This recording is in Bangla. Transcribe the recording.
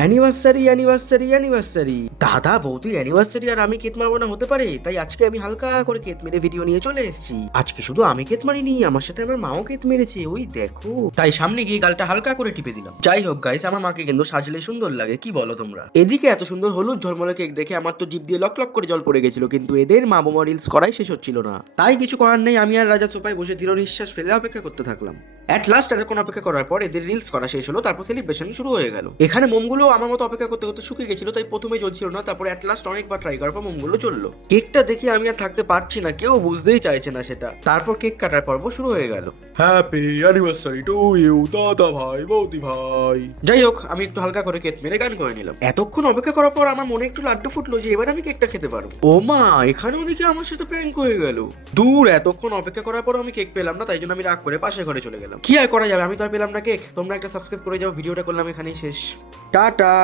অ্যানিভার্সারি অ্যানিভার্সারি অ্যানিভার্সারি দাদা বৌদি অ্যানিভার্সারি আর আমি কেত মারবো না হতে পারে? তাই আজকে আমি হালকা করে কেত মেরে ভিডিও নিয়ে চলে এসেছি। আজকে শুধু আমি কেত মারিনি, আমার সাথে আমার মাও কেত মেরেছে, ওই দেখো। তাই সামনে গিয়ে গালটা হালকা করে টিপে দিলাম। যাই হোক গাইস, আমার মাকে কিন্তু সাজলে সুন্দর লাগে, কি বলো তোমরা? এদিকে এত সুন্দর হলুদ ঝলমলে কেক দেখে আমার তো জিভ দিয়ে লক লক করে জল পড়ে গেছিল, কিন্তু এদের মা বোমা রিলস করাই শেষ হচ্ছিল না। তাই কিছু করার নেই, আমি আর রাজা সোফায় বসে দৃঢ় নিঃশ্বাস ফেলে অপেক্ষা করতে থাকলাম। অ্যাট লাস্ট এতক্ষণ অপেক্ষা করার পর এদের রিলস করা শেষ হলো, তারপর সেলিব্রেশন শুরু হয়ে গেল। এখানে মোমগুলো আমার মতো অপেক্ষা করতে করতে শুকিয়ে গেছিল, তাই প্রথমে জ্বলছিল না, তারপর অ্যাট লাস্ট অনেকবার ট্রাই করার পর মোমগুলো চললো। কেকটা দেখে আমি আর থাকতে পারছি না, কেউ বুঝতেই চাইছে না সেটা। তারপর কেক কাটার পর্ব শুরু হয়ে গেল। হ্যাপি অ্যানিভার্সারি টু ইউ দাদা ভাই বৌদি ভাই। যাই হোক, আমি একটু হালকা করে কেক মেরে গান করে নিলাম। এতক্ষণ অপেক্ষা করার পর আমার মনে একটু লাড্ডু ফুটলো যে এবার আমি কেকটা খেতে পারবো। ও মা, এখানেও দেখি আমার সাথে প্র্যাঙ্ক হয়ে গেল। দূর, এতক্ষণ অপেক্ষা করার পর আমি কেক পেলাম না, তাই জন্য আমি রাগ করে পাশের ঘরে চলে গেলাম। কি আর করা যাবে, আমি তো আর পেলাম না কেক। তোমরা একটা সাবস্ক্রাইব করে যাও, ভিডিওটা করলাম এখানেই শেষ। টাটা।